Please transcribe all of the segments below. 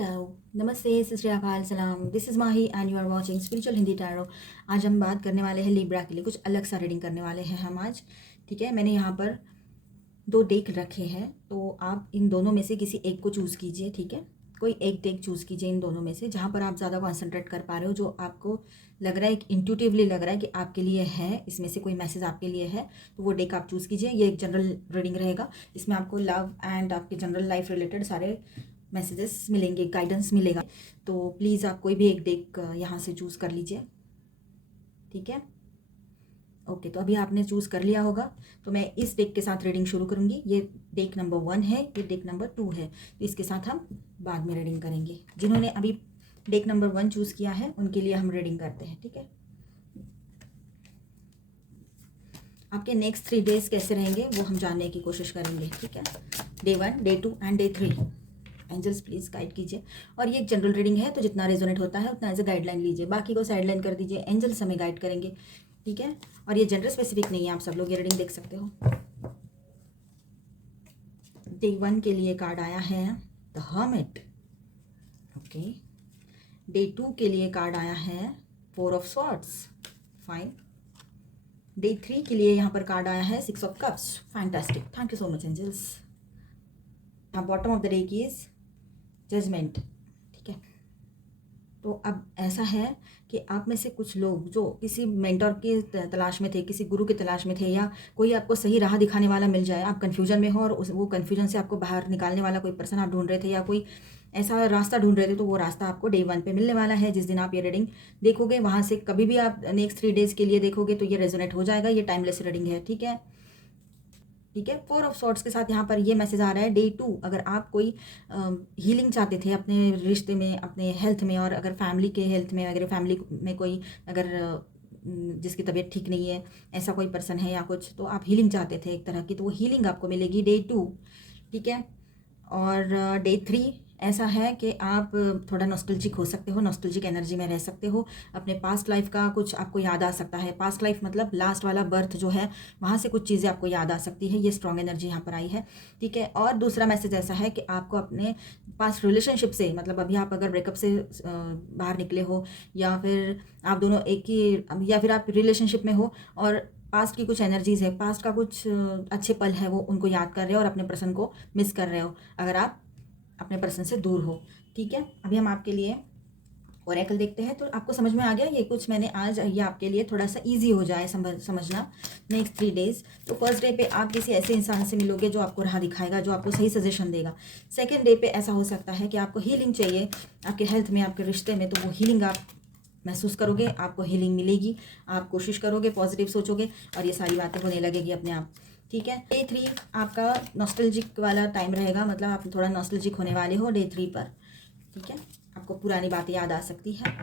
Hello, नमस्ते, सत श्री अकाल, सलाम। This is Mahi and you are watching spiritual Hindi tarot. आज हम बात करने वाले हैं लिब्रा के लिए, कुछ अलग सा रीडिंग करने वाले हैं हम आज। ठीक है, मैंने यहाँ पर 2 डेक रखे हैं, तो आप इन दोनों में से किसी एक को चूज़ कीजिए। ठीक है, कोई एक डेक चूज़ कीजिए इन दोनों में से, जहाँ पर आप ज़्यादा कॉन्सेंट्रेट कर पा रहे हो, जो आपको लग रहा है, एक इंट्यूटिवली लग रहा है कि आपके लिए है, इसमें से कोई मैसेज आपके लिए है, तो वो डेक आप चूज़ कीजिए। ये एक जनरल रीडिंग रहेगा, इसमें आपको लव एंड आपके जनरल लाइफ रिलेटेड सारे मैसेजेस मिलेंगे, गाइडेंस मिलेगा। तो प्लीज़ आप कोई भी एक डेक यहाँ से चूज़ कर लीजिए। ठीक है, ओके। तो अभी आपने चूज़ कर लिया होगा, तो मैं इस डेक के साथ रीडिंग शुरू करूँगी। ये डेक नंबर 1 है, ये डेक नंबर 2 है, तो इसके साथ हम बाद में रीडिंग करेंगे। जिन्होंने अभी डेक नंबर 1 चूज़ किया है उनके लिए हम रीडिंग करते हैं। ठीक है, आपके नेक्स्ट 3 डेज कैसे रहेंगे वो हम जानने की कोशिश करेंगे। ठीक है, day 1, day 2 and day 3 angels please guide कीजिए। और ये एक जनरल रीडिंग है, तो जितना रेजोनेट होता है उतना एज ए गाइडलाइन लीजिए, बाकी को साइडलाइन कर दीजिए। एंजल्स हमें गाइड करेंगे। ठीक है, और ये जेंडर स्पेसिफिक नहीं है, आप सब लोग ये रीडिंग देख सकते हो। डे 1 के लिए कार्ड आया है द हर्मिट। ओके, डे 2 के लिए कार्ड आया है 4 ऑफ स्वॉर्ड्स। फाइन। डे 3 के लिए यहाँ पर कार्ड आया है 6 of cups. Fantastic, thank you so much angels. Bottom of the deck is judgement. ठीक है, तो अब ऐसा है कि आप में से कुछ लोग जो किसी मेंटर की तलाश में थे, किसी गुरु की तलाश में थे, या कोई आपको सही राह दिखाने वाला मिल जाए, आप कन्फ्यूजन में हो और वो कन्फ्यूजन से आपको बाहर निकालने वाला कोई पर्सन आप ढूंढ रहे थे, या कोई ऐसा रास्ता ढूंढ रहे थे, तो वो रास्ता आपको डे 1 पे मिलने वाला है। जिस दिन आप ये रीडिंग देखोगे, वहाँ से कभी भी आप नेक्स्ट 3 डेज के लिए देखोगे तो ये रेजोनेट हो जाएगा। ये टाइमलेस रीडिंग है। ठीक है, ठीक है। 4 ऑफ सॉर्ड्स के साथ यहाँ पर ये मैसेज आ रहा है डे 2, अगर आप कोई हीलिंग चाहते थे अपने रिश्ते में, अपने हेल्थ में, और अगर फैमिली के हेल्थ में, अगर फैमिली में कोई अगर जिसकी तबीयत ठीक नहीं है, ऐसा कोई पर्सन है या कुछ, तो आप हीलिंग चाहते थे एक तरह की, तो वो हीलिंग आपको मिलेगी डे 2। ठीक है, और डे 3 ऐसा है कि आप थोड़ा नॉस्टैल्जिक हो सकते हो, नॉस्टैल्जिक एनर्जी में रह सकते हो। अपने पास्ट लाइफ का कुछ आपको याद आ सकता है। पास्ट लाइफ मतलब लास्ट वाला बर्थ जो है, वहाँ से कुछ चीज़ें आपको याद आ सकती है। ये स्ट्रॉन्ग एनर्जी यहाँ पर आई है। ठीक है, और दूसरा मैसेज ऐसा है कि आपको अपने पास्ट रिलेशनशिप से, मतलब अभी आप अगर ब्रेकअप से बाहर निकले हो, या फिर आप दोनों एक ही, या फिर आप रिलेशनशिप में हो और पास्ट की कुछ एनर्जीज़ है, पास्ट का कुछ अच्छे पल है, वो उनको याद कर रहे हो और अपने पर्सन को मिस कर रहे हो, अगर आप अपने पर्सन से दूर हो। ठीक है, अभी हम आपके लिए ओरेकल देखते हैं, तो आपको समझ में आ गया ये कुछ मैंने आज, ये आपके लिए थोड़ा सा इजी हो जाए समझना नेक्स्ट 3 डेज। तो फर्स्ट डे पे आप किसी ऐसे इंसान से मिलोगे जो आपको राह दिखाएगा, जो आपको सही सजेशन देगा। सेकेंड डे पे ऐसा हो सकता है कि आपको हीलिंग चाहिए आपके हेल्थ में, आपके रिश्ते में, तो वो हीलिंग आप महसूस करोगे, आपको हीलिंग मिलेगी। आप कोशिश करोगे, पॉजिटिव सोचोगे, और ये सारी बातें होने लगेगी अपने आप। ठीक है, डे 3 आपका नॉस्टैल्जिक वाला टाइम रहेगा, मतलब आप थोड़ा नॉस्टैल्जिक होने वाले हो डे 3 पर। ठीक है, आपको पुरानी बातें याद आ सकती है,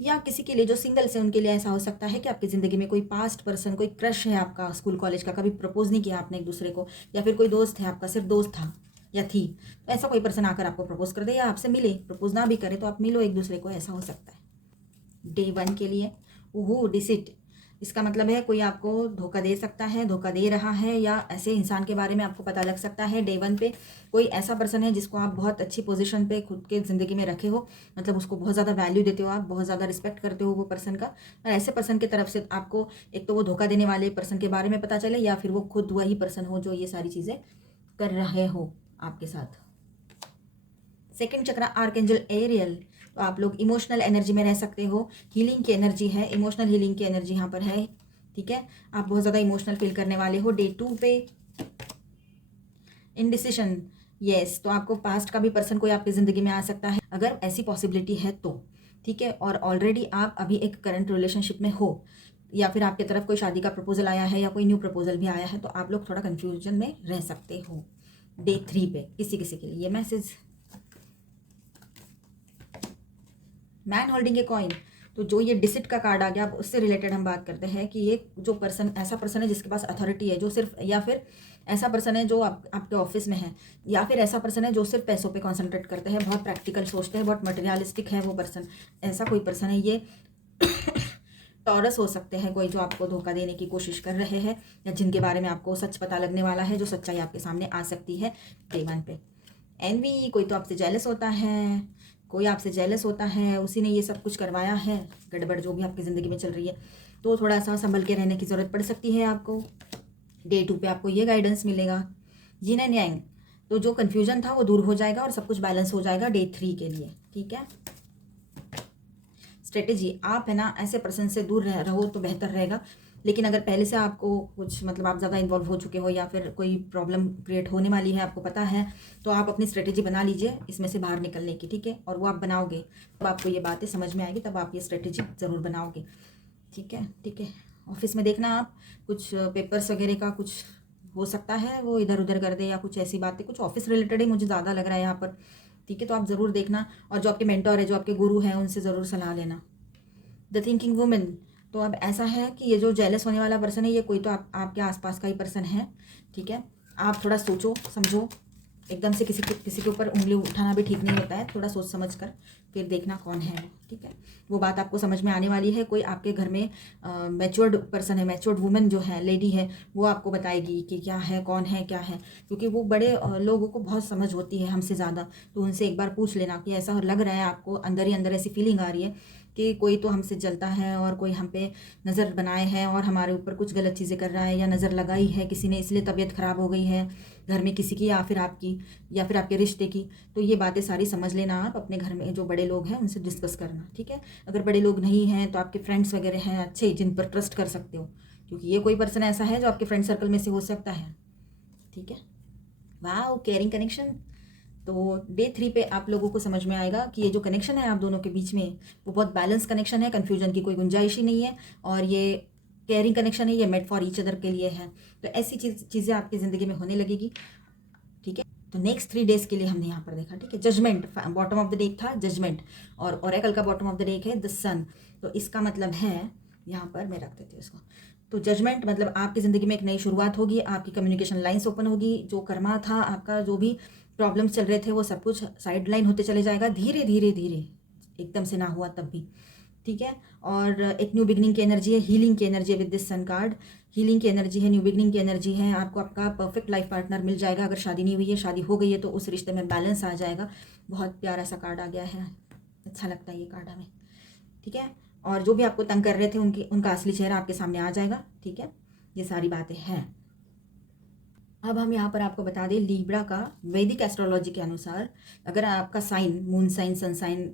या किसी के लिए जो सिंगल्स है उनके लिए ऐसा हो सकता है कि आपकी ज़िंदगी में कोई पास्ट पर्सन, कोई क्रश है आपका स्कूल कॉलेज का, कभी प्रपोज नहीं किया आपने एक दूसरे को, या फिर कोई दोस्त है आपका, सिर्फ दोस्त था या थी, तो ऐसा कोई पर्सन आकर आपको प्रपोज कर दे, या आपसे मिले, प्रपोज ना भी करे तो आप मिलो एक दूसरे को, ऐसा हो सकता है। डे 1 के लिए ओहो डिसिट, इसका मतलब है कोई आपको धोखा दे सकता है, धोखा दे रहा है, या ऐसे इंसान के बारे में आपको पता लग सकता है। डे 1 पे कोई ऐसा पर्सन है जिसको आप बहुत अच्छी पोजीशन पे खुद के ज़िंदगी में रखे हो, मतलब उसको बहुत ज़्यादा वैल्यू देते हो, आप बहुत ज़्यादा रिस्पेक्ट करते हो वो पर्सन का, और ऐसे पर्सन की तरफ से आपको एक तो वो धोखा देने वाले पर्सन के बारे में पता चले, या फिर वो खुद वही पर्सन हो जो ये सारी चीज़ें कर रहे हो आपके साथ। सेकंड चक्र आर्कएंजल एरियल, तो आप लोग इमोशनल एनर्जी में रह सकते हो। हीलिंग की एनर्जी है, इमोशनल हीलिंग की एनर्जी यहाँ पर है। ठीक है, आप बहुत ज़्यादा इमोशनल फील करने वाले हो। डे 2 पे इनडिसिशन, यस, तो आपको पास्ट का भी पर्सन कोई आपकी ज़िंदगी में आ सकता है, अगर ऐसी पॉसिबिलिटी है तो। ठीक है, और ऑलरेडी आप अभी एक करंट रिलेशनशिप में हो, या फिर आपकी तरफ कोई शादी का प्रपोजल आया है, या कोई न्यू प्रपोजल भी आया है, तो आप लोग थोड़ा कन्फ्यूजन में रह सकते हो डे 3 पे किसी किसी के लिए। ये message man holding a coin, तो जो ये डिसिट का कार्ड आ गया, अब उससे रिलेटेड हम बात करते हैं कि ये जो पर्सन ऐसा पर्सन है जिसके पास अथॉरिटी है, जो सिर्फ, या फिर ऐसा पर्सन है जो आपके ऑफिस में है, या फिर ऐसा पर्सन है जो सिर्फ पैसों पे कंसंट्रेट करते हैं, बहुत प्रैक्टिकल सोचते हैं, बहुत मटेरियलिस्टिक है वो पर्सन, ऐसा कोई पर्सन है ये। टॉरस हो सकते हैं कोई जो आपको धोखा देने की कोशिश कर रहे हैं, या जिनके बारे में आपको सच पता लगने वाला है, जो सच्चाई आपके सामने आ सकती है डे 1 पे। एनवी, कोई तो आपसे जेलस होता है, कोई आपसे जेलस होता है, उसी ने ये सब कुछ करवाया है, गड़बड़ जो भी आपकी ज़िंदगी में चल रही है, तो थोड़ा सा संभल के रहने की ज़रूरत पड़ सकती है आपको। डे 2 पे आपको ये गाइडेंस मिलेगा। यिन एंड यांग, तो जो कन्फ्यूजन था वो दूर हो जाएगा और सब कुछ बैलेंस हो जाएगा डे 3 के लिए, ठीक है। स्ट्रेटेजी, आप है ना ऐसे पर्सन से दूर रहो तो बेहतर रहेगा, लेकिन अगर पहले से आपको कुछ मतलब आप ज़्यादा इन्वॉल्व हो चुके हो या फिर कोई प्रॉब्लम क्रिएट होने वाली है, आपको पता है, तो आप अपनी स्ट्रेटेजी बना लीजिए इसमें से बाहर निकलने की, ठीक है। और वो आप बनाओगे तब आपको ये बातें समझ में आएगी, तब आप ये स्ट्रेटेजी ज़रूर बनाओगे, ठीक है। ठीक है, ऑफिस में देखना आप कुछ पेपर्स वगैरह का कुछ हो सकता है वो इधर उधर कर दे, या कुछ ऐसी बातें, कुछ ऑफिस रिलेटेड ही मुझे ज़्यादा लग रहा है यहाँ पर, ठीक है। तो आप ज़रूर देखना, और जो आपके मेंटोर है, जो आपके गुरु हैं, उनसे ज़रूर सलाह लेना। द थिंकिंग वुमेन, तो अब ऐसा है कि ये जो जेलस होने वाला पर्सन है, ये कोई तो आपके आसपास का ही पर्सन है, ठीक है। आप थोड़ा सोचो समझो, एकदम से किसी के ऊपर उंगली उठाना भी ठीक नहीं होता है, थोड़ा सोच समझ कर फिर देखना कौन है, ठीक है। वो बात आपको समझ में आने वाली है। कोई आपके घर में मैच्योर्ड पर्सन है, मैच्योर्ड वुमेन जो है, लेडी है, वो आपको बताएगी कि क्या है, कौन है, क्या है, क्योंकि वो बड़े लोगों को बहुत समझ होती है हमसे ज़्यादा। तो उनसे एक बार पूछ लेना कि ऐसा लग रहा है आपको, अंदर ही अंदर ऐसी फीलिंग आ रही है कि कोई तो हमसे जलता है और कोई हम पे नज़र बनाए है और हमारे ऊपर कुछ गलत चीज़ें कर रहा है, या नज़र लगाई है किसी ने, इसलिए तबीयत ख़राब हो गई है घर में किसी की, या फिर आपकी, या फिर आपके रिश्ते की। तो ये बातें सारी समझ लेना आप, अपने घर में जो बड़े लोग हैं उनसे डिस्कस करना, ठीक है। अगर बड़े लोग नहीं हैं तो आपके फ्रेंड्स वगैरह हैं अच्छे, जिन पर ट्रस्ट कर सकते हो, क्योंकि ये कोई पर्सन ऐसा है जो आपके फ्रेंड सर्कल में से हो सकता है, ठीक है। वाह, केयरिंग कनेक्शन। तो डे 3 पे आप लोगों को समझ में आएगा कि ये जो कनेक्शन है आप दोनों के बीच में, वो बहुत बैलेंस कनेक्शन है, कन्फ्यूजन की कोई गुंजाइश ही नहीं है, और ये केयरिंग कनेक्शन है, ये मेड फॉर ईच अदर के लिए है। तो ऐसी चीज़ें आपकी ज़िंदगी में होने लगेगी, ठीक है। तो नेक्स्ट 3 डेज के लिए हमने यहाँ पर देखा, ठीक है। Judgement, bottom of the deck था जजमेंट, और ओरेकल का बॉटम ऑफ द डेक है द सन। तो इसका मतलब है, यहाँ पर मैं रख देती हूँ इसको। तो जजमेंट मतलब आपकी ज़िंदगी में एक नई शुरुआत होगी, आपकी कम्युनिकेशन लाइन्स ओपन होगी, जो कर्मा था आपका, जो भी प्रॉब्लम्स चल रहे थे, वो सब कुछ साइड लाइन होते चले जाएगा, धीरे धीरे धीरे, एकदम से ना हुआ तब भी, ठीक है। और एक न्यू बिगनिंग की एनर्जी है, हीलिंग की एनर्जी है with this sun card. Healing की एनर्जी है, न्यू बिगनिंग की एनर्जी है, आपको आपका परफेक्ट लाइफ पार्टनर मिल जाएगा। अगर शादी नहीं हुई है, शादी हो गई है, तो उस रिश्ते में बैलेंस आ जाएगा। बहुत प्यारा सा कार्ड आ गया है, अच्छा लगता है ये कार्ड हमें, ठीक है। और जो भी आपको तंग कर रहे थे, उनका असली चेहरा आपके सामने आ जाएगा, ठीक है। ये सारी बातें हैं। अब हम यहाँ पर आपको बता दें, लीब्रा का वैदिक एस्ट्रोलॉजी के अनुसार, अगर आपका sign, moon sign, sun sign,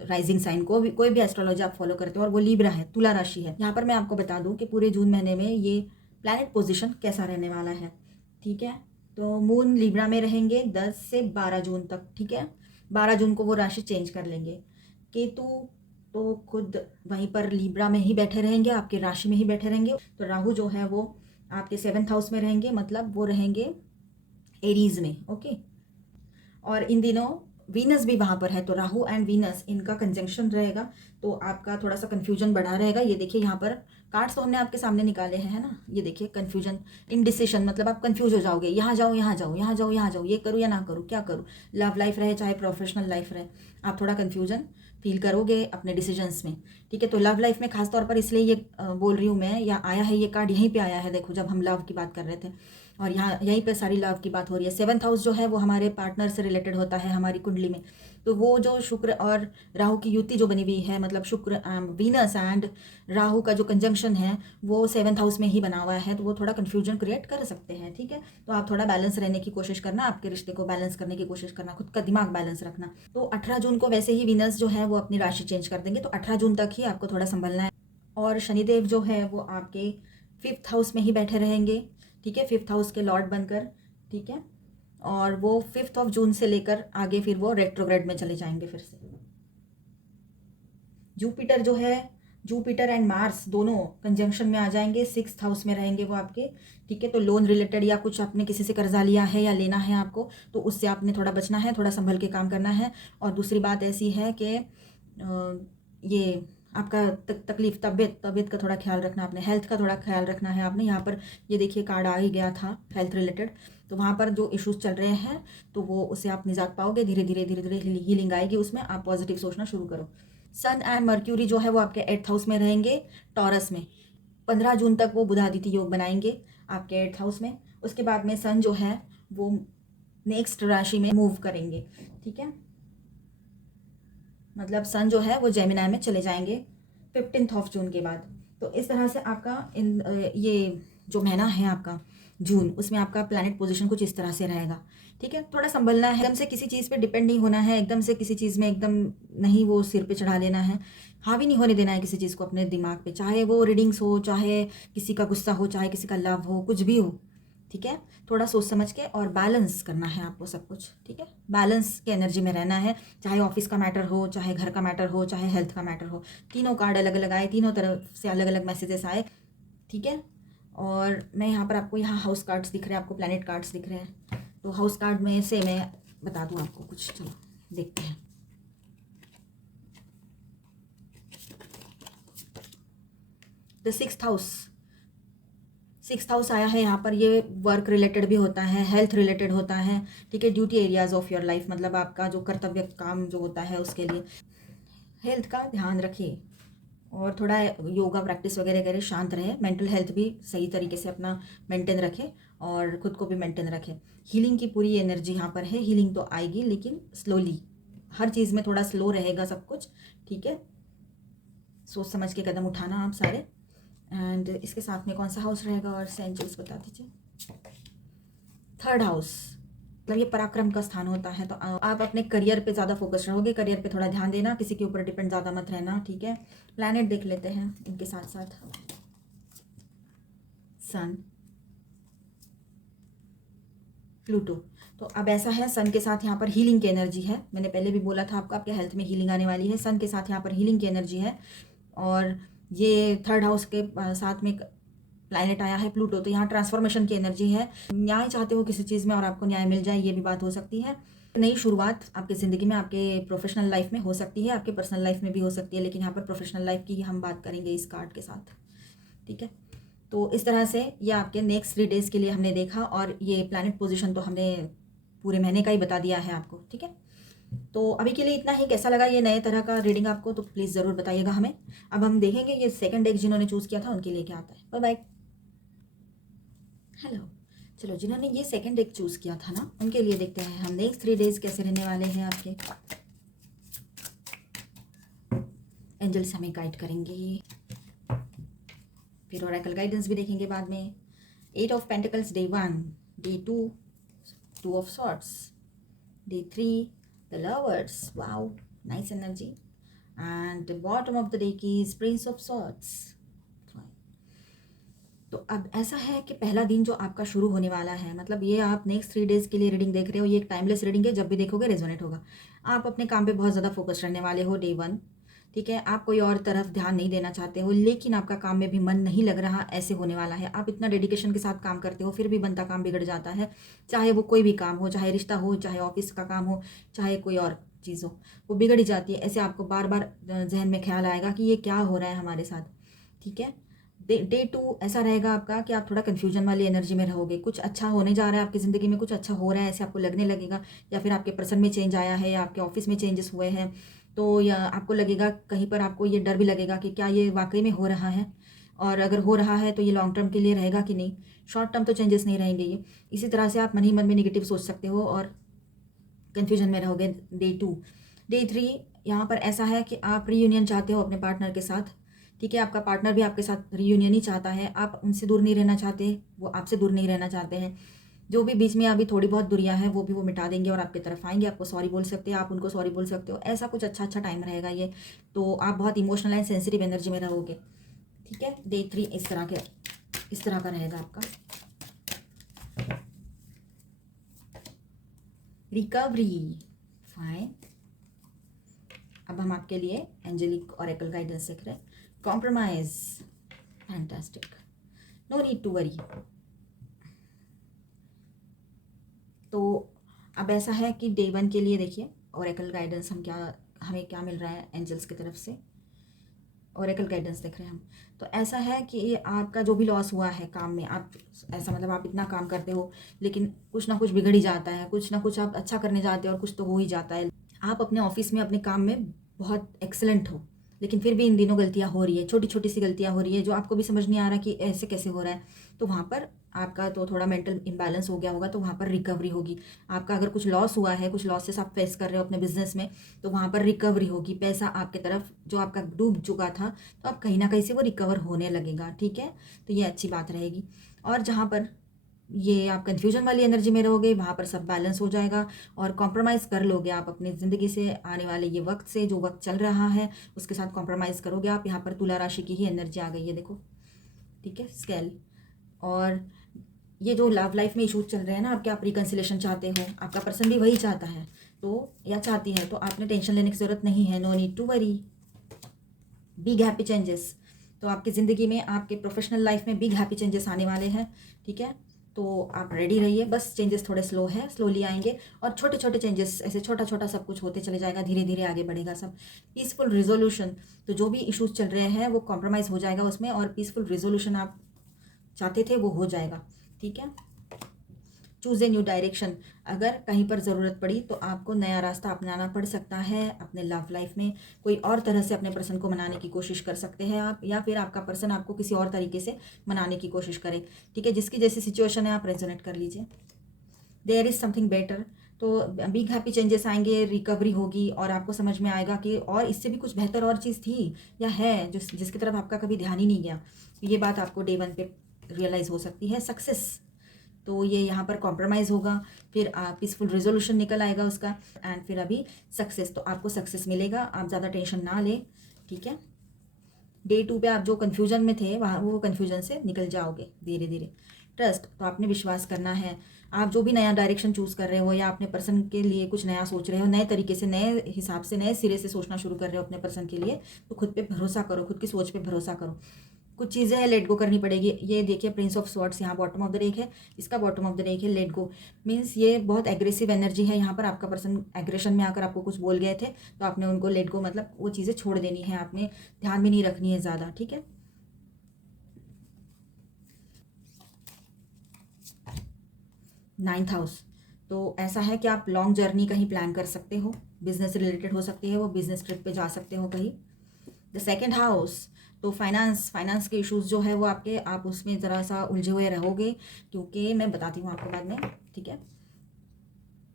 rising sign, को भी कोई भी एस्ट्रोलॉजी आप फॉलो करते हो और वो लीब्रा है, तुला राशि है, यहाँ पर मैं आपको बता दूं कि पूरे जून महीने में ये प्लैनेट पोजीशन कैसा रहने वाला है, ठीक है। तो मून लीब्रा में रहेंगे 10 से 12 जून तक, ठीक है। 12 जून को वो राशि चेंज कर लेंगे। केतु तो खुद वहीं पर लीब्रा में ही बैठे रहेंगे, आपके राशि में ही बैठे रहेंगे। तो राहु जो है वो आपके 7th हाउस में रहेंगे, मतलब वो रहेंगे एरीज में, ओके। और इन दिनों वीनस भी वहाँ पर है, तो राहु एंड वीनस इनका कंजंक्शन रहेगा, तो आपका थोड़ा सा कन्फ्यूजन बढ़ा रहेगा। ये देखिए यहाँ पर कार्ड्स तो हमने आपके सामने निकाले हैं, है ना। ये देखिए कन्फ्यूजन, इनडिसिशन, मतलब आप कंफ्यूज हो जाओगे, यहाँ जाओ, यहाँ जाओ, यहाँ जाओ, यहाँ जाओ, ये करूँ या ना करूँ, क्या करूँ। लव लाइफ रहे चाहे प्रोफेशनल लाइफ रहे, आप थोड़ा कन्फ्यूजन फील करोगे अपने डिसीजंस में, ठीक है। तो लव लाइफ में खासतौर पर इसलिए ये बोल रही हूँ मैं, या आया है ये कार्ड यहीं पे आया है, देखो जब हम लव की बात कर रहे थे, और यहाँ यहीं पे सारी लव की बात हो रही है। 7th हाउस जो है वो हमारे पार्टनर से रिलेटेड होता है हमारी कुंडली में। तो वो जो शुक्र और राहु की युति जो बनी हुई है, मतलब शुक्र वीनस एंड राहु का जो कंजंक्शन है वो 7th हाउस में ही बना हुआ है, तो वो थोड़ा कन्फ्यूजन क्रिएट कर सकते हैं, ठीक है। तो आप थोड़ा बैलेंस रहने की कोशिश करना, आपके रिश्ते को बैलेंस करने की कोशिश करना, खुद का दिमाग बैलेंस रखना। तो 18 जून को वैसे ही वीनस जो है वो अपनी राशि चेंज कर देंगे, तो 18 जून तक ही आपको थोड़ा संभलना है। और शनिदेव जो है वो आपके 5th हाउस में ही बैठे रहेंगे, ठीक है, 5th हाउस के लॉर्ड बनकर, ठीक है। और वो 5th ऑफ जून से लेकर आगे फिर वो रेट्रोग्रेड में चले जाएंगे फिर से। जुपिटर जो है, जुपिटर एंड मार्स दोनों कंजंक्शन में आ जाएंगे, 6th हाउस में रहेंगे वो आपके, ठीक है। तो लोन रिलेटेड या कुछ आपने किसी से कर्जा लिया है या लेना है आपको, तो उससे आपने थोड़ा बचना है, थोड़ा संभल के काम करना है। और दूसरी बात ऐसी है कि ये आपका तकलीफ, तबीयत का थोड़ा ख्याल रखना, अपने हेल्थ का थोड़ा ख्याल रखना है आपने। यहाँ पर ये देखिए कार्ड आ ही गया था हेल्थ रिलेटेड, तो वहाँ पर जो इश्यूज चल रहे हैं तो वो उससे आप निजात पाओगे, धीरे धीरे धीरे धीरे हीलिंग आएगी उसमें, आप पॉजिटिव सोचना शुरू करो। सन एंड मर्क्यूरी जो है वो आपके 8th हाउस में रहेंगे, टॉरस में। 15 जून तक वो बुधादित्य योग बनाएंगे आपके 8th हाउस में। उसके बाद में सन जो है वो नेक्स्ट राशि में मूव करेंगे, ठीक है। मतलब सन जो है वो जेमिनाई में चले जाएंगे 15 जून के बाद। तो इस तरह से आपका ये जो महीना है आपका जून, उसमें आपका प्लैनेट पोजीशन कुछ इस तरह से रहेगा, ठीक है। थोड़ा संभलना है, एकदम से किसी चीज़ पे डिपेंड नहीं होना है, एकदम से किसी चीज़ में एकदम नहीं वो सिर पे चढ़ा लेना है, हावी नहीं होने देना है किसी चीज़ को अपने दिमाग पे, चाहे वो रीडिंग्स हो, चाहे किसी का गुस्सा हो, चाहे किसी का लव हो, कुछ भी हो, ठीक है। थोड़ा सोच समझ के और बैलेंस करना है आपको सब कुछ, ठीक है। बैलेंस के एनर्जी में रहना है, चाहे ऑफिस का मैटर हो, चाहे घर का मैटर हो, चाहे हेल्थ का मैटर हो। तीनों कार्ड अलग अलग आए, तीनों तरफ से अलग अलग मैसेजेस आए, ठीक है। और मैं यहाँ पर आपको यहाँ हाउस कार्ड्स दिख रहे हैं, आपको प्लैनेट कार्ड्स दिख रहे हैं। तो हाउस कार्ड में से मैं बता दूँ आपको कुछ, चलो देखते हैं। द सिक्स्थ हाउस आया है यहाँ पर। ये वर्क रिलेटेड भी होता है, हेल्थ रिलेटेड होता है, ठीक है। Duty areas of your life, मतलब आपका जो कर्तव्य काम जो होता है उसके लिए हेल्थ का ध्यान रखिए और थोड़ा योगा प्रैक्टिस वगैरह करें, शांत रहे, मेंटल हेल्थ भी सही तरीके से अपना मेंटेन रखें और ख़ुद को भी मेंटेन रखें। हीलिंग की पूरी एनर्जी यहाँ पर है, हीलिंग तो आएगी लेकिन स्लोली, हर चीज़ में थोड़ा स्लो रहेगा सब कुछ, ठीक है। सोच समझ के कदम उठाना आप सारे। एंड इसके साथ में कौन सा हाउस रहेगा और सेंचुरीज बता दीजिए। थर्ड हाउस, मतलब ये पराक्रम का स्थान होता है, तो आप अपने करियर पे ज़्यादा फोकस रहोगे, करियर पे थोड़ा ध्यान देना, किसी के ऊपर डिपेंड ज़्यादा मत रहना, ठीक है। प्लैनेट देख लेते हैं इनके साथ साथ। सन, प्लूटो। तो अब ऐसा है, सन के साथ यहाँ पर हीलिंग की एनर्जी है, मैंने पहले भी बोला था आपको, आपके हेल्थ में हीलिंग आने वाली है। सन के साथ यहाँ पर हीलिंग की एनर्जी है और ये थर्ड हाउस के साथ में प्लैनेट आया है प्लूटो, तो यहाँ ट्रांसफॉर्मेशन की एनर्जी है। न्याय चाहते हो किसी चीज़ में और आपको न्याय मिल जाए, ये भी बात हो सकती है। नई शुरुआत आपकी ज़िंदगी में, आपके प्रोफेशनल लाइफ में हो सकती है, आपके पर्सनल लाइफ में भी हो सकती है, लेकिन यहाँ पर प्रोफेशनल लाइफ की हम बात करेंगे इस कार्ड के साथ, ठीक है। तो इस तरह से ये आपके नेक्स्ट 3 डेज़ के लिए हमने देखा और ये प्लैनेट पोजिशन तो हमने पूरे महीने का ही बता दिया है आपको, ठीक है। तो अभी के लिए इतना ही। कैसा लगा ये नए तरह का रीडिंग आपको, तो प्लीज़ ज़रूर बताइएगा हमें। अब हम देखेंगे ये सेकंड डेक जिन्होंने चूज़ किया था उनके लिए क्या आता है। Bye bye. हेलो। चलो, जिन्होंने ये सेकंड डेक चूज़ किया था ना, उनके लिए देखते हैं हम नेक्स्ट 3 डेज़ कैसे रहने वाले हैं आपके। एंजल्स हमें गाइड करेंगे, फिर ओरेकल गाइडेंस भी देखेंगे बाद में। 8 of pentacles day 1, day 2 2 of swords, day 3 the lovers, wow nice energy, and bottom of the deck is prince of swords. तो अब ऐसा है कि पहला दिन जो आपका शुरू होने वाला है, मतलब ये आप नेक्स्ट 3 डेज़ के लिए रीडिंग देख रहे हो, ये एक टाइमलेस रीडिंग है, जब भी देखोगे रेजोनेट होगा। आप अपने काम पे बहुत ज़्यादा फोकस रहने वाले हो डे 1, ठीक है। आप कोई और तरफ ध्यान नहीं देना चाहते हो, लेकिन आपका काम में भी मन नहीं लग रहा, ऐसे होने वाला है। आप इतना डेडिकेशन के साथ काम करते हो, फिर भी बनता काम बिगड़ जाता है, चाहे वो कोई भी काम हो, चाहे रिश्ता हो, चाहे ऑफिस का काम हो, चाहे कोई और चीज़ हो, वो बिगड़ ही जाती है। ऐसे आपको बार बार जहन में ख्याल आएगा कि ये क्या हो रहा है हमारे साथ, ठीक है। डे 2 ऐसा रहेगा आपका कि आप थोड़ा कन्फ्यूजन वाली एनर्जी में रहोगे, कुछ अच्छा होने जा रहा है आपकी ज़िंदगी में, कुछ अच्छा हो रहा है ऐसे आपको लगने लगेगा, या फिर आपके पर्सन में चेंज आया है, या आपके ऑफिस में चेंजेस हुए हैं, तो या आपको लगेगा कहीं पर, आपको ये डर भी लगेगा कि क्या ये वाकई में हो रहा है, और अगर हो रहा है तो ये लॉन्ग टर्म के लिए रहेगा कि नहीं, शॉर्ट टर्म तो चेंजेस नहीं रहेंगे ये। इसी तरह से आप मन ही मन में निगेटिव सोच सकते हो और कन्फ्यूजन में रहोगे डे 2। डे 3 यहाँ पर ऐसा है कि आप रीयूनियन चाहते हो अपने पार्टनर के साथ, ठीक है। आपका पार्टनर भी आपके साथ रीयूनियन ही चाहता है, आप उनसे दूर नहीं रहना चाहते, वो आपसे दूर नहीं रहना चाहते हैं। जो भी बीच में अभी थोड़ी बहुत दूरियां हैं वो भी वो मिटा देंगे और आपकी तरफ आएंगे, आपको सॉरी बोल सकते हैं, आप उनको सॉरी बोल सकते हो, ऐसा कुछ अच्छा अच्छा टाइम रहेगा ये। तो आप बहुत इमोशनल एंड सेंसिटिव एनर्जी में रहोगे, ठीक है। डे 3 इस तरह का रहेगा आपका। Recovery, fine. अब हम आपके लिए एंजेलिक ऑरेकल गाइडेंस देख रहे हैं। Compromise, fantastic, no need to worry. तो अब ऐसा है कि डे 1 के लिए देखिए ऑरेकल गाइडेंस हमें क्या मिल रहा है एंजल्स की तरफ से। ऑरेकल गाइडेंस देख रहे हैं हम। तो ऐसा है कि आपका जो भी लॉस हुआ है काम में, आप ऐसा मतलब आप इतना काम करते हो लेकिन कुछ ना कुछ बिगड़ ही जाता है, कुछ ना कुछ आप अच्छा करने जाते हो और कुछ तो हो ही जाता है। आप अपने ऑफिस में अपने काम में बहुत एक्सेलेंट हो, लेकिन फिर भी इन दिनों गलतियां हो रही है, छोटी छोटी सी गलतियां हो रही है जो आपको भी समझ नहीं आ रहा कि ऐसे कैसे हो रहा है। तो वहाँ पर आपका तो थोड़ा मेंटल इम्बैलेंस हो गया होगा, तो वहाँ पर रिकवरी होगी। आपका अगर कुछ लॉस हुआ है, कुछ लॉसेस आप फेस कर रहे हो अपने बिजनेस में, तो वहाँ पर रिकवरी होगी। पैसा आपके तरफ जो आपका डूब चुका था, तो आप कहीं ना कहीं से वो रिकवर होने लगेगा, ठीक है। तो ये अच्छी बात रहेगी। और जहाँ पर ये आप कंफ्यूजन वाली एनर्जी में रहोगे, वहाँ पर सब बैलेंस हो जाएगा और कॉम्प्रोमाइज़ कर लोगे आप अपनी ज़िंदगी से, आने वाले ये वक्त से, जो वक्त चल रहा है उसके साथ कॉम्प्रोमाइज़ करोगे आप। यहाँ पर तुला राशि की ही एनर्जी आ गई है, देखो, ठीक है, स्केल। और ये जो लव लाइफ में इशूज चल रहे हैं ना आपके, आप रिकन्सिलेशन चाहते हो, आपका पर्सन भी वही चाहता है तो, या चाहती है, तो आपने टेंशन लेने की ज़रूरत नहीं है। No need to worry, big happy changes. तो आपकी ज़िंदगी में, आपके प्रोफेशनल लाइफ में बिग हैप्पी चेंजेस आने वाले हैं, ठीक है। तो आप रेडी रहिए, बस चेंजेस थोड़े स्लो है, स्लोली आएंगे। और छोटे छोटे चेंजेस, ऐसे छोटा छोटा सब कुछ होते चले जाएगा, धीरे धीरे आगे बढ़ेगा सब। पीसफुल रिजोल्यूशन, तो जो भी इश्यूज चल रहे हैं वो कॉम्प्रोमाइज़ हो जाएगा उसमें, और पीसफुल रिजोल्यूशन आप चाहते थे वो हो जाएगा, ठीक है। चूज़ ए न्यू डायरेक्शन, अगर कहीं पर ज़रूरत पड़ी तो आपको नया रास्ता अपनाना पड़ सकता है अपने लव लाइफ में। कोई और तरह से अपने पर्सन को मनाने की कोशिश कर सकते हैं आप, या फिर आपका पर्सन आपको किसी और तरीके से मनाने की कोशिश करे, ठीक है। जिसकी जैसी सिचुएशन है आप रेजोनेट कर लीजिए। देयर इज़ समथिंग बेटर, तो बिग हैप्पी चेंजेस आएंगे, रिकवरी होगी, और आपको समझ में आएगा कि और इससे भी कुछ बेहतर और चीज़ थी या है जिसकी तरफ आपका कभी ध्यान ही नहीं गया। ये बात आपको डे 1 पे रियलाइज़ हो सकती है। सक्सेस, तो ये यहाँ पर कॉम्प्रोमाइज़ होगा, फिर पीसफुल रिजोल्यूशन निकल आएगा उसका, एंड फिर अभी सक्सेस, तो आपको सक्सेस मिलेगा, आप ज़्यादा टेंशन ना ले, ठीक है। डे 2 पे आप जो कन्फ्यूजन में थे, वहाँ वो कन्फ्यूजन से निकल जाओगे धीरे धीरे। ट्रस्ट, तो आपने विश्वास करना है। आप जो भी नया डायरेक्शन चूज़ कर रहे हो, या अपने पर्सन के लिए कुछ नया सोच रहे हो, नए तरीके से, नए हिसाब से, नए सिरे से सोचना शुरू कर रहे हो अपने पर्सन के लिए, तो खुद पे भरोसा करो, खुद की सोच पे भरोसा करो। कुछ चीज़ें हैं लेट गो करनी पड़ेगी। ये देखिए, प्रिंस ऑफ स्वॉर्ड्स यहाँ बॉटम ऑफ द डेक है, इसका बॉटम ऑफ द डेक है लेट गो। मीन्स ये बहुत एग्रेसिव एनर्जी है, यहाँ पर आपका पर्सन एग्रेशन में आकर आपको कुछ बोल गए थे, तो आपने उनको लेट गो, मतलब वो चीज़ें छोड़ देनी है, आपने ध्यान में नहीं रखनी है ज़्यादा, ठीक है। 9th हाउस, तो ऐसा है कि आप लॉन्ग जर्नी कहीं प्लान कर सकते हो, बिजनेस रिलेटेड हो सकती है वो, बिजनेस ट्रिप पे जा सकते हो कहीं। द सेकेंड हाउस, तो फाइनेंस के इश्यूज जो है वो आपके, आप उसमें ज़रा सा उलझे हुए रहोगे, क्योंकि मैं बताती हूँ आपको बाद में, ठीक है।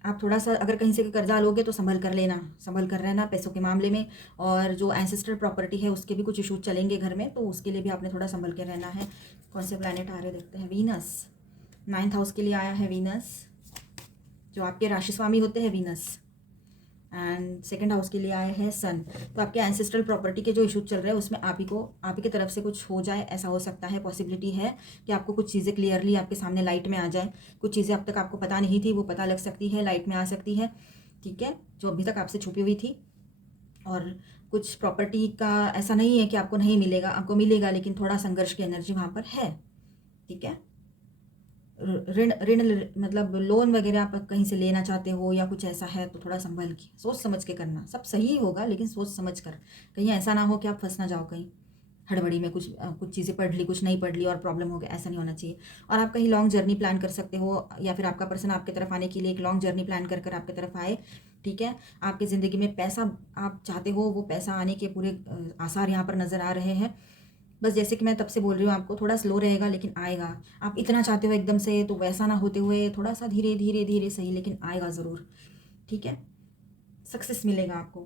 आप थोड़ा सा अगर कहीं से कर्जा लोगे तो संभल कर लेना, संभल कर रहना पैसों के मामले में। और जो एंसेस्ट्रल प्रॉपर्टी है उसके भी कुछ इशूज चलेंगे घर में, तो उसके लिए भी आपने थोड़ा संभल के रहना है। कौन से प्लैनेट आ रहे देखते हैं। वीनस, 9th हाउस के लिए आया है वीनस, जो आपके राशि स्वामी होते हैं वीनस। एंड सेकंड हाउस के लिए आए हैं सन। तो आपके एंसेस्ट्रल प्रॉपर्टी के जो इशूज चल रहे हैं उसमें आप ही की तरफ से कुछ हो जाए, ऐसा हो सकता है, पॉसिबिलिटी है कि आपको कुछ चीज़ें क्लियरली आपके सामने लाइट में आ जाए। कुछ चीज़ें अब तक आपको पता नहीं थी, वो पता लग सकती है, लाइट में आ सकती है, ठीक है, जो अभी तक आपसे छुपी हुई थी। और कुछ प्रॉपर्टी का ऐसा नहीं है कि आपको नहीं मिलेगा, आपको मिलेगा, लेकिन थोड़ा संघर्ष की एनर्जी वहाँ पर है, ठीक है। ऋण ऋण मतलब लोन वगैरह आप कहीं से लेना चाहते हो या कुछ ऐसा है, तो थोड़ा संभल के, सोच समझ के करना। सब सही होगा, लेकिन सोच समझ कर, कहीं ऐसा ना हो कि आप फंस ना जाओ कहीं हड़बड़ी में, कुछ चीज़ें पढ़ ली, कुछ नहीं पढ़ ली और प्रॉब्लम हो गया, ऐसा नहीं होना चाहिए। और आप कहीं लॉन्ग जर्नी प्लान कर सकते हो, या फिर आपका पर्सन आपकी तरफ आने के लिए एक लॉन्ग जर्नी प्लान कर आपकी तरफ आए, ठीक है। आपकी ज़िंदगी में पैसा आप चाहते हो, वो पैसा आने के पूरे आसार यहाँ पर नज़र आ रहे हैं। बस जैसे कि मैं तब से बोल रही हूँ आपको, थोड़ा स्लो रहेगा लेकिन आएगा। आप इतना चाहते हो एकदम से, तो वैसा ना होते हुए थोड़ा सा धीरे धीरे धीरे सही, लेकिन आएगा ज़रूर, ठीक है। सक्सेस मिलेगा आपको।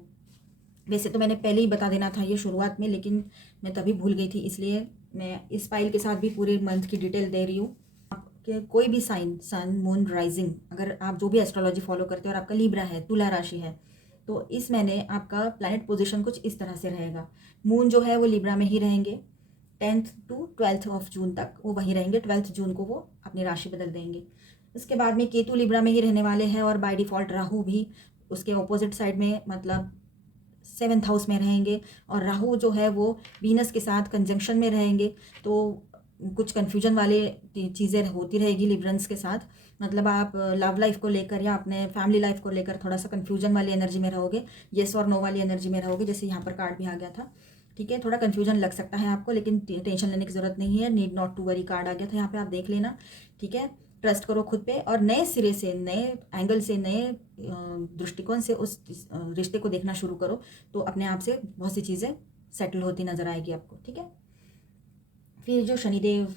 वैसे तो मैंने पहले ही बता देना था ये शुरुआत में, लेकिन मैं तभी भूल गई थी, इसलिए मैं इस फाइल के साथ भी पूरे मंथ की डिटेल दे रही हूँ। आपके कोई भी साइन, सन, मून, राइजिंग, अगर आप जो भी एस्ट्रोलॉजी फॉलो करते हो और आपका लिब्रा है, तुला राशि है, तो इस महीने आपका प्लैनेट पोजीशन कुछ इस तरह से रहेगा। मून जो है वो लिब्रा में ही रहेंगे 10th to 12th of June तक, वो वहीं रहेंगे। 12th जून को वो अपनी राशि बदल देंगे। उसके बाद में केतु लिब्रा में ही रहने वाले हैं, और बाय डिफ़ॉल्ट राहु भी उसके ऑपोजिट साइड में, मतलब 7th हाउस में रहेंगे। और राहु जो है वो वीनस के साथ कंजंक्शन में रहेंगे, तो कुछ कन्फ्यूजन वाले चीज़ें होती रहेगी लिब्रंस के साथ। मतलब आप लव लाइफ को लेकर या अपने फैमिली लाइफ को लेकर थोड़ा सा कन्फ्यूजन वाली एनर्जी में रहोगे, येस और नो वाली एनर्जी में रहोगे, जैसे यहाँ पर कार्ड भी आ गया था, ठीक है। थोड़ा कन्फ्यूजन लग सकता है आपको, लेकिन टेंशन लेने की ज़रूरत नहीं है। Need not to worry card आ गया था यहाँ पे, आप देख लेना, ठीक है। ट्रस्ट करो खुद पे, और नए सिरे से, नए एंगल से, नए दृष्टिकोण से उस रिश्ते को देखना शुरू करो, तो अपने आप से बहुत सी चीज़ें सेटल होती नज़र आएगी आपको, ठीक है। फिर जो शनिदेव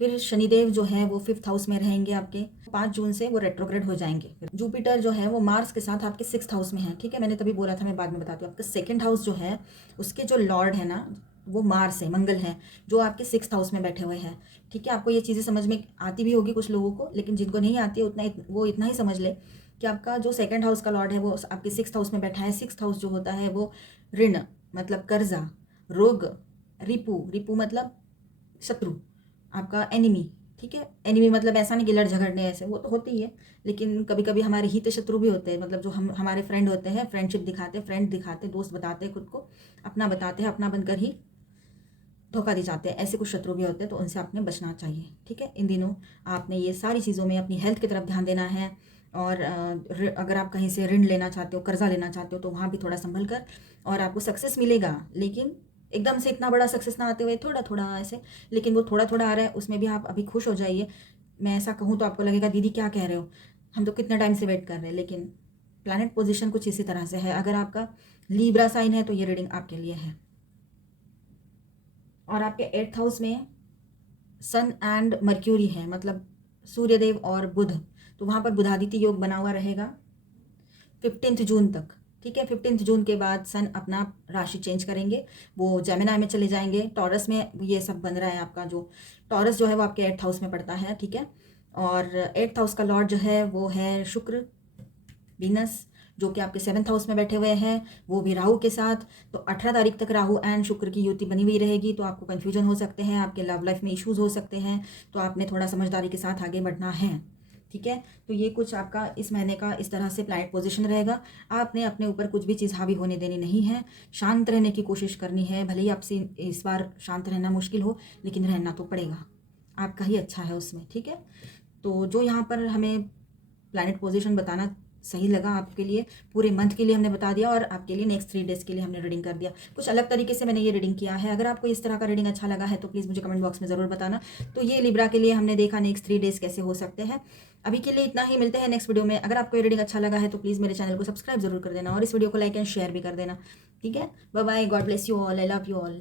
फिर शनिदेव जो है वो 5th हाउस में रहेंगे आपके। 5 जून से वो रेट्रोग्रेड हो जाएंगे। जुपिटर जो है वो मार्स के साथ आपके 6th हाउस में है, ठीक है। मैंने तभी बोला था, मैं बाद में बताती हूँ। आपका 2nd हाउस जो है उसके जो लॉर्ड है ना वो मार्स है, मंगल है, जो आपके 6th हाउस में बैठे हुए हैं, ठीक है। आपको ये चीज़ें समझ में आती भी होगी कुछ लोगों को, लेकिन जिनको नहीं आती है उतना वो इतना ही समझ ले कि आपका जो 2nd हाउस का लॉर्ड है वो आपके 6th हाउस में बैठा है। 6th हाउस जो होता है वो ऋण मतलब कर्जा, रोग, रिपू मतलब शत्रु, आपका एनिमी, ठीक है। एनिमी मतलब ऐसा नहीं कि लड़ झगड़ने, ऐसे वो तो होती ही है, लेकिन कभी कभी हमारे हित शत्रु भी होते हैं, मतलब जो हमारे फ्रेंड होते हैं, फ्रेंडशिप दिखाते, फ्रेंड दिखाते, दोस्त बताते हैं, खुद को अपना बताते हैं, अपना बनकर ही धोखा दे जाते हैं, ऐसे कुछ शत्रु भी होते हैं, तो उनसे आपने बचना चाहिए, ठीक है। इन दिनों आपने ये सारी चीज़ों में अपनी हेल्थ की तरफ ध्यान देना है। और अगर आप कहीं से ऋण लेना चाहते हो, कर्जा लेना चाहते हो, तो वहाँ भी थोड़ा संभल कर, और आपको सक्सेस मिलेगा, लेकिन एकदम से इतना बड़ा सक्सेस ना आते हुए थोड़ा थोड़ा ऐसे, लेकिन वो थोड़ा थोड़ा आ रहा है, उसमें भी आप अभी खुश हो जाइए। मैं ऐसा कहूँ तो आपको लगेगा दीदी क्या कह रहे हो, हम तो कितने टाइम से वेट कर रहे हैं, लेकिन प्लैनेट पोजीशन कुछ इसी तरह से है। अगर आपका लीब्रा साइन है तो ये रीडिंग आपके लिए है। और आपके 8th हाउस में सन एंड मर्क्यूरी है, मतलब सूर्यदेव और बुध, तो वहाँ पर बुधादित्य योग बना हुआ रहेगा 15 जून तक, ठीक है। 15 जून के बाद सन अपना राशि चेंज करेंगे, वो जेमिनाई में चले जाएंगे, टॉरस में ये सब बन रहा है। आपका जो टॉरस जो है वो आपके 8th हाउस में पड़ता है, ठीक है। और 8th हाउस का लॉर्ड जो है वो है शुक्र, वीनस, जो कि आपके 7th हाउस में बैठे हुए हैं, वो भी राहु के साथ। तो 18 तारीख तक राहु एंड शुक्र की युति बनी हुई रहेगी, तो आपको कन्फ्यूजन हो सकते हैं, आपके लव लाइफ में इश्यूज हो सकते हैं, तो आपने थोड़ा समझदारी के साथ आगे बढ़ना है, ठीक है। तो ये कुछ आपका इस महीने का इस तरह से प्लैनेट पोजीशन रहेगा। आपने अपने ऊपर कुछ भी चीज़ हावी होने देनी नहीं है, शांत रहने की कोशिश करनी है। भले ही आपसे इस बार शांत रहना मुश्किल हो, लेकिन रहना तो पड़ेगा, आपका ही अच्छा है उसमें, ठीक है। तो जो यहाँ पर हमें प्लैनेट पोजीशन बताना सही लगा आपके लिए, पूरे मंथ के लिए हमने बता दिया, और आपके लिए नेक्स्ट 3 डेज़ के लिए हमने रीडिंग कर दिया। कुछ अलग तरीके से मैंने ये रीडिंग किया है। अगर आपको इस तरह का रीडिंग अच्छा लगा है तो प्लीज़ मुझे कमेंट बॉक्स में ज़रूर बताना। तो ये लिब्रा के लिए हमने देखा नेक्स्ट 3 डेज़ कैसे हो सकते हैं। अभी के लिए इतना ही, मिलते हैं नेक्स्ट वीडियो में। अगर आपको ये रीडिंग अच्छा लगा है तो प्लीज़ मेरे चैनल को सब्सक्राइब जरूर कर देना, और इस वीडियो को लाइक एंड शेयर भी कर देना, ठीक है। Bye bye, God bless you all, I love you all.